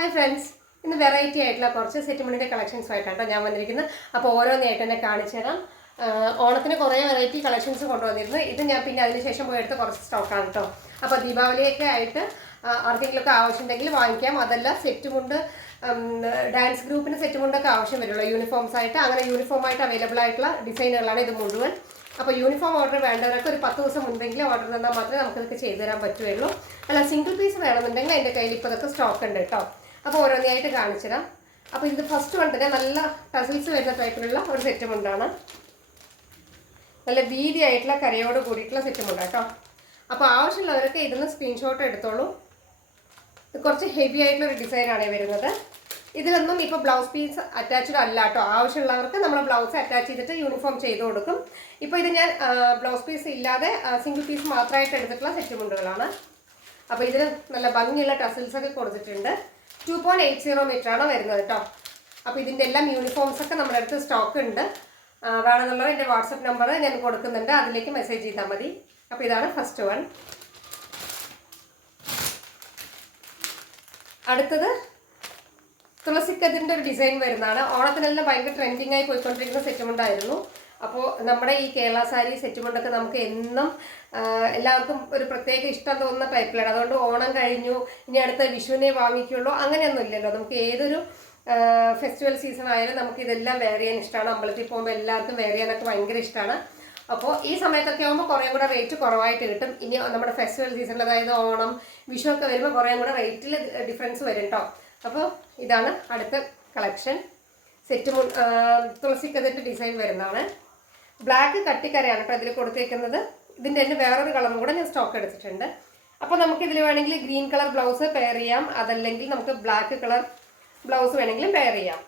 Hi friends, ഇന്ന് variety ആയിട്ടുള്ള കുറച്ച് സെറ്റ് മുണ്ടിൻ്റെ കളക്ഷൻസുമായിട്ടാണ് ഞാൻ വന്നിരിക്കുന്നത്. അപ്പോൾ ഓരോന്നായിട്ട് തന്നെ കാണിച്ചു തരാം. ഓണത്തിന് കുറേ വെറൈറ്റി കളക്ഷൻസ് കൊണ്ടുവന്നിരുന്നു. ഇത് ഞാൻ പിന്നെ അതിനുശേഷം പോയെടുത്ത കുറച്ച് സ്റ്റോക്കാണ് കേട്ടോ. അപ്പോൾ ദീപാവലിയൊക്കെ ആയിട്ട് ആർക്കെങ്കിലുമൊക്കെ ആവശ്യമുണ്ടെങ്കിൽ വാങ്ങിക്കാം. അതല്ല സെറ്റ് മുണ്ട്, ഡാൻസ് ഗ്രൂപ്പിന് സെറ്റ് മുണ്ടൊക്കെ ആവശ്യം വരുള്ളൂ, യൂണിഫോംസ് ആയിട്ട്. അങ്ങനെ യൂണിഫോമായിട്ട് അവൈലബിൾ ആയിട്ടുള്ള ഡിസൈനുകളാണ് ഇത് മുഴുവൻ. അപ്പോൾ യൂണിഫോം ഓർഡർ വേണ്ടവരൊക്കെ ഒരു 10 ദിവസം മുൻപെങ്കിലും ഓർഡർ തന്നാൽ മാത്രമേ നമുക്കിതൊക്കെ ചെയ്തു തരാൻ പറ്റുള്ളൂ. അല്ല, സിംഗിൾ പീസ് വേണമെന്നുണ്ടെങ്കിൽ എൻ്റെ കയ്യിൽ ഇപ്പോൾ ഇതൊക്കെ സ്റ്റോക്ക് ഉണ്ട് കേട്ടോ. അപ്പോൾ ഓരോന്നായിട്ട് കാണിച്ചു തരാം. അപ്പോൾ ഇത് ഫസ്റ്റ് വൺ തന്നെ നല്ല ടസിൽസ് വരുന്ന ടൈപ്പിലുള്ള ഒരു സെറ്റ് മുണ്ടാണ്. നല്ല വീതിയായിട്ടുള്ള കരയോട് കൂടിയിട്ടുള്ള സെറ്റ് മുണ്ട് കേട്ടോ. അപ്പോൾ ആവശ്യമുള്ളവരൊക്കെ ഇതിന് സ്ക്രീൻഷോട്ട് എടുത്തോളൂ. ഇത് കുറച്ച് ഹെവി ആയിട്ടുള്ള ഒരു ഡിസൈനാണ് വരുന്നത്. ഇതിലൊന്നും ഇപ്പോൾ ബ്ലൗസ് പീസ് അറ്റാച്ച്ഡ് അല്ല കേട്ടോ. ആവശ്യമുള്ളവർക്ക് നമ്മൾ ബ്ലൗസ് അറ്റാച്ച് ചെയ്തിട്ട് യൂണിഫോം ചെയ്ത് കൊടുക്കും. ഇപ്പോൾ ഇത് ഞാൻ ബ്ലൗസ് പീസ് ഇല്ലാതെ സിംഗിൾ പീസ് മാത്രമായിട്ട് എടുത്തിട്ടുള്ള സെറ്റ് മുണ്ടുകളാണ്. അപ്പോൾ ഇതിന് നല്ല ഭംഗിയുള്ള ടസിൽസ് ഒക്കെ കൊടുത്തിട്ടുണ്ട്. 2.80 മീറ്ററാണ് വരുന്നത് കേട്ടോ. അപ്പോൾ ഇതിൻ്റെ എല്ലാം യൂണിഫോംസൊക്കെ നമ്മുടെ അടുത്ത് സ്റ്റോക്ക് ഉണ്ട്. വേണമെന്നുള്ളത് എൻ്റെ വാട്സപ്പ് നമ്പർ ഞാൻ കൊടുക്കുന്നുണ്ട്, അതിലേക്ക് മെസ്സേജ് ചെയ്താൽ മതി. അപ്പോൾ ഇതാണ് ഫസ്റ്റ് വൺ. അടുത്തത് തുളസിക്കതിൻ്റെ ഒരു ഡിസൈൻ വരുന്നതാണ്. ഓണത്തിനെല്ലാം ഭയങ്കര ട്രെൻഡിങ് ആയി പോയിക്കൊണ്ടിരിക്കുന്ന സെറ്റ് മുണ്ടായിരുന്നു. അപ്പോൾ നമ്മുടെ ഈ കേരള സാരി സെറ്റ് മുണ്ടൊക്കെ നമുക്ക് എന്നും എല്ലാവർക്കും ഒരു പ്രത്യേക ഇഷ്ടം തോന്നുന്ന ടൈപ്പിലാണ്. അതുകൊണ്ട് ഓണം കഴിഞ്ഞു ഇനി അടുത്ത വിഷുവിനെ വാങ്ങിക്കുള്ളൂ അങ്ങനെയൊന്നും ഇല്ലല്ലോ. നമുക്ക് ഏതൊരു ഫെസ്റ്റിവൽ സീസൺ ആയാലും നമുക്ക് ഇതെല്ലാം വെയർ ചെയ്യാൻ ഇഷ്ടമാണ്. അമ്പലത്തിൽ പോകുമ്പോൾ എല്ലാവർക്കും വെയർ ചെയ്യാനൊക്കെ ഭയങ്കര ഇഷ്ടമാണ്. അപ്പോൾ ഈ സമയത്തൊക്കെ ആകുമ്പോൾ കുറേ കൂടെ റേറ്റ് കുറവായിട്ട് കിട്ടും. ഇനി നമ്മുടെ ഫെസ്റ്റിവൽ സീസണിൽ, അതായത് ഓണം വിഷു ഒക്കെ വരുമ്പോൾ കുറേ കൂടെ റേറ്റിൽ ഡിഫറൻസ് വരും കേട്ടോ. അപ്പോൾ ഇതാണ് അടുത്ത കളക്ഷൻ. സെറ്റ് തുളസിക്കതിൻ്റെ ഡിസൈൻ വരുന്നതാണ്. ബ്ലാക്ക് കട്ടിക്കരയാണ് കേട്ടോ ഇതിൽ കൊടുത്തേക്കുന്നത്. ഇതിൻ്റെ തന്നെ വേറൊരു കളറും കൂടെ ഞാൻ സ്റ്റോക്ക് എടുത്തിട്ടുണ്ട്. അപ്പോൾ നമുക്കിതിൽ വേണമെങ്കിൽ ഗ്രീൻ കളർ ബ്ലൗസ് പെയർ ചെയ്യാം, അതല്ലെങ്കിൽ നമുക്ക് ബ്ലാക്ക് കളർ ബ്ലൗസ് വേണമെങ്കിലും പെയർ ചെയ്യാം.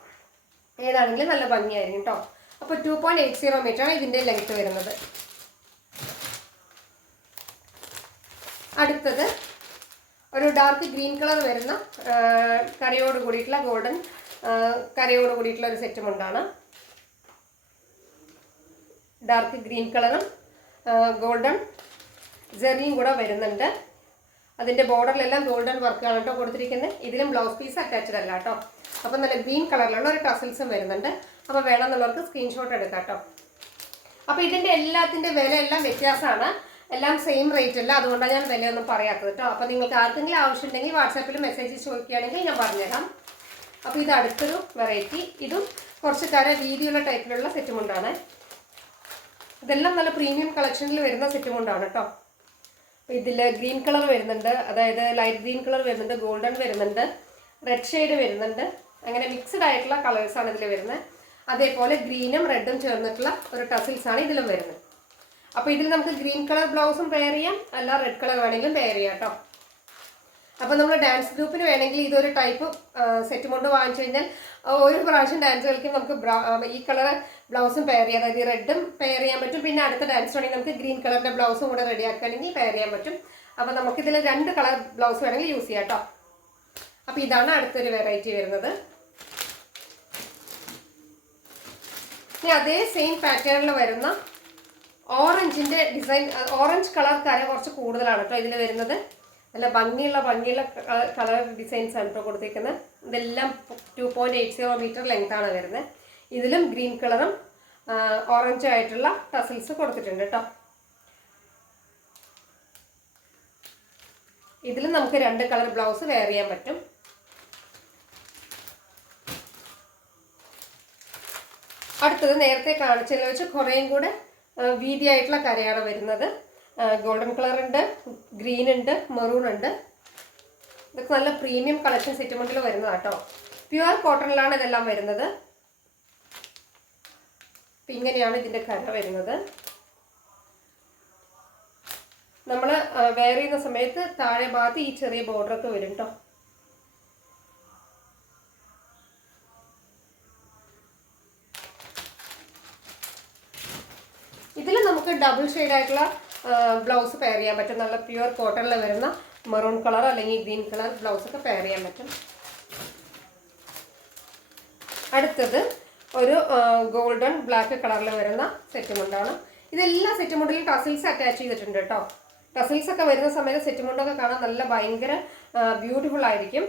ഏതാണെങ്കിലും നല്ല ഭംഗിയായിരിക്കും കേട്ടോ. അപ്പോൾ 2.80 മീറ്ററാണ് ഇതിൻ്റെ ലെങ്ത്ത് വരുന്നത്. അടുത്തത് ഒരു ഡാർക്ക് ഗ്രീൻ കളർ വരുന്ന കരയോട് കൂടിയിട്ടുള്ള ഗോൾഡൻ കരയോട് കൂടിയിട്ടുള്ള ഒരു സെറ്റ് മുണ്ടാണ്. ഡാർക്ക് ഗ്രീൻ കളറും ഗോൾഡൻ ജെറിയും കൂടെ വരുന്നുണ്ട്. അതിൻ്റെ ബോർഡറിലെല്ലാം ഗോൾഡൻ വർക്കാണ് കേട്ടോ കൊടുത്തിരിക്കുന്നത്. ഇതിലും ബ്ലൗസ് പീസ് അറ്റാച്ച്ഡ് അല്ല കേട്ടോ. അപ്പം നല്ല ഗ്രീൻ കളറിലുള്ള ഒരു ടസിൽസും വരുന്നുണ്ട്. അപ്പോൾ വേണമെന്നുള്ളവർക്ക് സ്ക്രീൻഷോട്ട് എടുക്കാം കേട്ടോ. അപ്പോൾ ഇതിൻ്റെ എല്ലാത്തിൻ്റെ വില എല്ലാം വ്യത്യാസമാണ്, എല്ലാം സെയിം റേറ്റ് അല്ല. അതുകൊണ്ടാണ് ഞാൻ വിലയൊന്നും പറയാത്തത് കേട്ടോ. അപ്പോൾ നിങ്ങൾക്ക് ആർക്കെങ്കിലും ആവശ്യമുണ്ടെങ്കിൽ വാട്സാപ്പിൽ മെസ്സേജ് ചോദിക്കുകയാണെങ്കിൽ ഞാൻ പറഞ്ഞുതരാം. അപ്പോൾ ഇത് അടുത്തൊരു വെറൈറ്റി. ഇതും കുറച്ച് കര വീതിയുള്ള ടൈപ്പിലുള്ള സെറ്റ് മുണ്ടാണ്. ഇതെല്ലാം നല്ല പ്രീമിയം കളക്ഷനിൽ വരുന്ന സെറ്റ് മുണ്ടാണ് കേട്ടോ. അപ്പോൾ ഇതിൽ ഗ്രീൻ കളർ വരുന്നുണ്ട്, അതായത് ലൈറ്റ് ഗ്രീൻ കളർ വരുന്നുണ്ട്, ഗോൾഡൻ വരുന്നുണ്ട്, റെഡ് ഷെയ്ഡ് വരുന്നുണ്ട്. അങ്ങനെ മിക്സ്ഡ് ആയിട്ടുള്ള കളേഴ്സാണ് ഇതിൽ വരുന്നത്. അതേപോലെ ഗ്രീനും റെഡും ചേർന്നിട്ടുള്ള ഒരു ടസിൽസാണ് ഇതിലും വരുന്നത്. അപ്പോൾ ഇതിൽ നമുക്ക് ഗ്രീൻ കളർ ബ്ലൗസും പെയർ ചെയ്യാം, അല്ല റെഡ് കളർ വേണമെങ്കിലും പെയർ ചെയ്യാം കേട്ടോ. അപ്പോൾ നമ്മൾ ഡാൻസ് ഗ്രൂപ്പിന് വേണമെങ്കിൽ ഇതൊരു ടൈപ്പ് സെറ്റ് മുണ്ട് വാങ്ങിച്ചു കഴിഞ്ഞാൽ ഒരു പ്രാവശ്യം ഡാൻസ് കളിക്കും നമുക്ക് ഈ കളർ ബ്ലൗസും പെയർ ചെയ്യാം. അതായത് റെഡും പെയർ ചെയ്യാൻ പറ്റും. പിന്നെ അടുത്ത ഡാൻസ് വേണമെങ്കിൽ നമുക്ക് ഗ്രീൻ കളറിൻ്റെ ബ്ലൗസും കൂടെ റെഡി ആക്കുകയാണെങ്കിൽ പെയർ ചെയ്യാൻ പറ്റും. അപ്പോൾ നമുക്കിതിൽ 2 കളർ ബ്ലൗസ് വേണമെങ്കിൽ യൂസ് ചെയ്യാം കേട്ടോ. അപ്പോൾ ഇതാണ് അടുത്തൊരു വെറൈറ്റി വരുന്നത്. ഇനി അതേ സെയിം പാറ്റേണിൽ വരുന്ന ഓറഞ്ചിൻ്റെ ഡിസൈൻ, ഓറഞ്ച് കളർ കര കുറച്ച് കൂടുതലാണ് കേട്ടോ ഇതിൽ വരുന്നത്. നല്ല ഭംഗിയുള്ള കളർ ഡിസൈൻസ് ആണ് കേട്ടോ കൊടുത്തേക്കുന്നത്. ഇതെല്ലാം 2.80 മീറ്റർ ലെങ്ത്താണ് വരുന്നത്. ഇതിലും ഗ്രീൻ കളറും ഓറഞ്ചും ആയിട്ടുള്ള ടസിൽസ് കൊടുത്തിട്ടുണ്ട് കേട്ടോ. ഇതിലും നമുക്ക് 2 കളർ ബ്ലൗസ് വെയർ ചെയ്യാൻ പറ്റും. അടുത്തത് നേരത്തെ കാണിച്ചതിൽ വെച്ച് കുറേയും കൂടെ വീതിയായിട്ടുള്ള കരയാണ് വരുന്നത്. ഗോൾഡൻ കളർ ഉണ്ട്, ഗ്രീൻ ഉണ്ട്, മെറൂൺ ഉണ്ട്. ഇതൊക്കെ നല്ല പ്രീമിയം കളക്ഷൻ സെറ്റ് മുണ്ടിൽ വരുന്നതാണ് കേട്ടോ. പ്യുവർ കോട്ടണിലാണ് ഇതെല്ലാം വരുന്നത്. അപ്പം ഇങ്ങനെയാണ് ഇതിൻ്റെ കര വരുന്നത്. നമ്മൾ വെയർ ചെയ്യുന്ന സമയത്ത് താഴെ ഭാഗത്ത് ഈ ചെറിയ ബോർഡറൊക്കെ വരും കേട്ടോ. ഇതിൽ നമുക്ക് ഡബിൾ ഷെയ്ഡ് ആയിട്ടുള്ള ബ്ലൗസ് പെയർ ചെയ്യാൻ പറ്റും. നല്ല പ്യുവർ കോട്ടണിൽ വരുന്ന മെറൂൺ കളർ അല്ലെങ്കിൽ ഗ്രീൻ കളർ ബ്ലൗസൊക്കെ പെയർ ചെയ്യാൻ പറ്റും. അടുത്തത് ഒരു ഗോൾഡൻ ബ്ലാക്ക് കളറിൽ വരുന്ന സെറ്റ് മുണ്ടാണ്. ഇതെല്ലാം സെറ്റ് മുണ്ടിൽ ടസിൽസ് അറ്റാച്ച് ചെയ്തിട്ടുണ്ട് കേട്ടോ. ടസിൽസ് ഒക്കെ വരുന്ന സമയത്ത് സെറ്റ് മുണ്ടൊക്കെ കാണാൻ നല്ല ഭയങ്കര ബ്യൂട്ടിഫുൾ ആയിരിക്കും.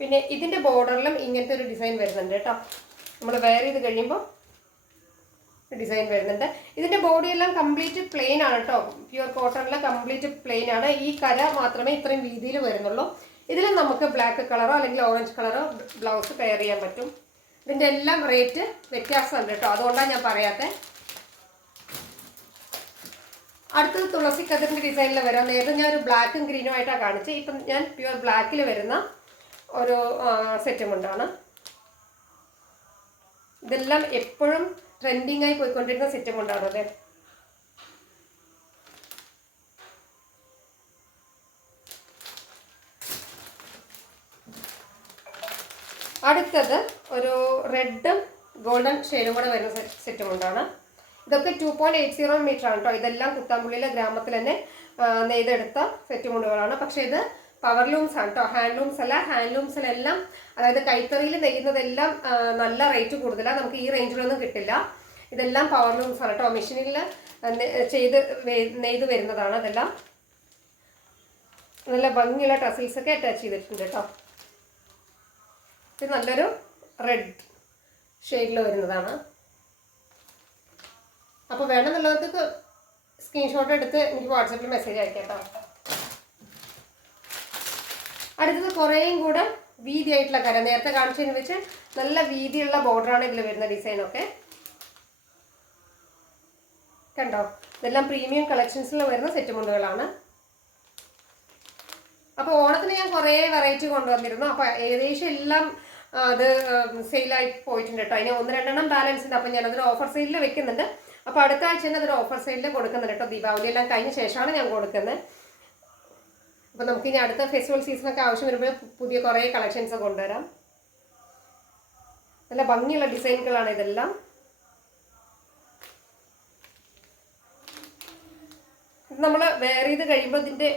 പിന്നെ ഇതിൻ്റെ ബോർഡറിലും ഇങ്ങനത്തെ ഒരു ഡിസൈൻ വരുന്നുണ്ട് കേട്ടോ. നമ്മൾ വെയർ ചെയ്ത് കഴിയുമ്പോൾ ഡിസൈൻ വരുന്നുണ്ട്. ഇതിൻ്റെ ബോഡിയെല്ലാം കംപ്ലീറ്റ് പ്ലെയിൻ ആണ് കേട്ടോ. പ്യുവർ കോട്ടണിലെ കംപ്ലീറ്റ് പ്ലെയിൻ ആണ്. ഈ കര മാത്രമേ ഇത്രയും വീതിയിൽ വരുന്നുള്ളൂ. ഇതിലും നമുക്ക് ബ്ലാക്ക് കളറോ അല്ലെങ്കിൽ ഓറഞ്ച് കളറോ ബ്ലൗസ് പെയർ ചെയ്യാൻ പറ്റും. ഇതിൻ്റെ എല്ലാം റേറ്റ് വ്യത്യാസമുണ്ട് കേട്ടോ, അതുകൊണ്ടാണ് ഞാൻ പറയാത്തത്. അടുത്തത് തുളസി കതിറിൻ്റെ ഡിസൈനിൽ വരാം. നേരത്തെ ഞാൻ ഒരു ബ്ലാക്കും ഗ്രീനും ആയിട്ടാണ് കാണിച്ചത്. ഇപ്പം ഞാൻ പ്യുവർ ബ്ലാക്കിൽ വരുന്ന ഒരു സെറ്റും കൊണ്ടാണ്. ഇതെല്ലാം എപ്പോഴും ട്രെൻഡിങ് ആയി പോയിക്കൊണ്ടിരുന്ന സെറ്റും കൊണ്ടാണ്. അതെ, അടുത്തത് ഒരു റെഡും ഗോൾഡൻ ഷെയ്ഡും കൂടെ വരുന്ന സെറ്റും കൊണ്ടാണ്. ഇതൊക്കെ 2.80 മീറ്റർ ആണ് കേട്ടോ. ഇതെല്ലാം കുത്താമ്പുള്ളിയിലെ ഗ്രാമത്തിൽ തന്നെ നെയ്തെടുത്ത സെറ്റ് മുണ്ടുകളാണ്. പക്ഷേ ഇത് പവർ ലൂംസ് ആണ് കേട്ടോ, ഹാൻഡ്ലൂംസ് അല്ല. ഹാൻഡ്ലൂംസിലെല്ലാം, അതായത് കൈത്തറിയിൽ നെയ്യുന്നതെല്ലാം നല്ല റേറ്റ് കൂടുതലാണ്, നമുക്ക് ഈ റേഞ്ചിലൊന്നും കിട്ടില്ല. ഇതെല്ലാം പവർ ലൂംസ് ആണ് കേട്ടോ, മെഷീനിൽ നെയ്ത് വരുന്നതാണ്. അതെല്ലാം നല്ല ഭംഗിയുള്ള ടസിൽസൊക്കെ അറ്റാച്ച് ചെയ്തിട്ടുണ്ട് കേട്ടോ. ഇത് നല്ലൊരു റെഡ് ഷെയ്ഡിൽ വരുന്നതാണ്. അപ്പോൾ വേണമെന്നുള്ളവർക്ക് സ്ക്രീൻഷോട്ട് എടുത്ത് എനിക്ക് വാട്സാപ്പിൽ മെസ്സേജ് അയക്കാം കേട്ടോ. അടുത്തത് കുറേയും കൂടെ വീതിയായിട്ടുള്ള കര, നേരത്തെ കാണിച്ചതിന് വെച്ച് നല്ല വീതിയുള്ള ബോർഡറാണ് ഇതിൽ വരുന്ന ഡിസൈനൊക്കെ കണ്ടോ. ഇതെല്ലാം പ്രീമിയം കളക്ഷൻസിൽ വരുന്ന സെറ്റ് മുണ്ടുകളാണ്. അപ്പോൾ ഓണത്തിന് ഞാൻ കുറേ വെറൈറ്റി കൊണ്ടുവന്നിരുന്നു. അപ്പോൾ ഏകദേശം എല്ലാം അത് സെയിലായി പോയിട്ടുണ്ട് കേട്ടോ. അതിന് 1-2 ബാലൻസ് ഉണ്ട്. അപ്പോൾ ഞാനതൊരു ഓഫർ സെയിലിൽ വെക്കുന്നുണ്ട്. അപ്പോൾ അടുത്ത ആഴ്ച തന്നെ അതൊരു ഓഫർ സെയിലിൽ കൊടുക്കുന്നുണ്ട് കേട്ടോ. ദീപാവലി എല്ലാം കഴിഞ്ഞ ശേഷമാണ് ഞാൻ കൊടുക്കുന്നത്. അപ്പോൾ നമുക്ക് ഇനി അടുത്ത ഫെസ്റ്റിവൽ സീസണൊക്കെ ആവശ്യം വരുമ്പോൾ പുതിയ കുറേ കളക്ഷൻസ് കൊണ്ടുവരാം. നല്ല ഭംഗിയുള്ള ഡിസൈനുകളാണ് ഇതെല്ലാം. ഇത് നമ്മൾ വെയർ ചെയ്ത് കഴിയുമ്പോൾ ഇതിൻ്റെ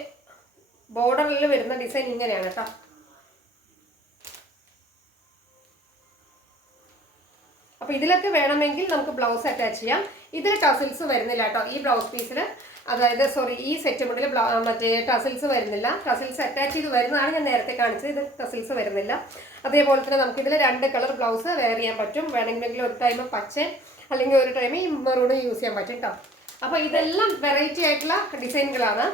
ബോർഡറിൽ വരുന്ന ഡിസൈൻ ഇങ്ങനെയാണ് കേട്ടോ. അപ്പോൾ ഇതിലൊക്കെ വേണമെങ്കിൽ നമുക്ക് ബ്ലൗസ് അറ്റാച്ച് ചെയ്യാം. ഇതിൽ ടസിൽസ് വരുന്നില്ല കേട്ടോ ഈ ബ്ലൗസ് പീസിൽ, അതായത് ഈ സെറ്റ് മുണ്ടിൽ മറ്റേ ടസിൽസ് വരുന്നില്ല. ടസിൽസ് അറ്റാച്ച് ചെയ്ത് വരുന്നതാണ് ഞാൻ നേരത്തെ കാണിച്ചത്. ഇത് ടസിൽസ് വരുന്നില്ല. അതേപോലെ തന്നെ നമുക്കിതിൽ 2 കളർ ബ്ലൗസ് വെയർ ചെയ്യാൻ പറ്റും. വേണമെങ്കിൽ ഒരു ടൈം പച്ച അല്ലെങ്കിൽ ഒരു ടൈം ഈ മെറൂൺ യൂസ് ചെയ്യാൻ പറ്റും കേട്ടോ. അപ്പോൾ ഇതെല്ലാം വെറൈറ്റി ആയിട്ടുള്ള ഡിസൈനുകളാണ്.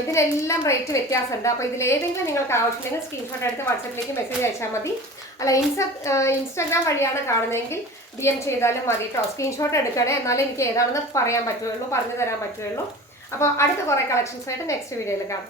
ഇതിനെല്ലാം റേറ്റ് വ്യത്യാസമുണ്ട്. അപ്പോൾ ഇതിലേതെങ്കിലും നിങ്ങൾക്ക് ആവശ്യമുണ്ടെങ്കിൽ സ്ക്രീൻഷോട്ട് എടുത്ത് വാട്സാപ്പിലേക്ക് മെസ്സേജ് അയച്ചാൽ മതി. അല്ല, ഇൻസ്റ്റാഗ്രാം വഴിയാണ് കാണുന്നതെങ്കിൽ DM ചെയ്താലും മതി കേട്ടോ. സ്ക്രീൻഷോട്ട് എടുക്കണേ, എന്നാലേ എനിക്ക് ഏതാണെന്ന് പറയാൻ പറ്റുള്ളൂ, പറഞ്ഞു തരാൻ പറ്റുള്ളൂ. അപ്പോൾ അടുത്ത കുറേ കളക്ഷൻസായിട്ട് നെക്സ്റ്റ് വീഡിയോയിൽ കാണാം.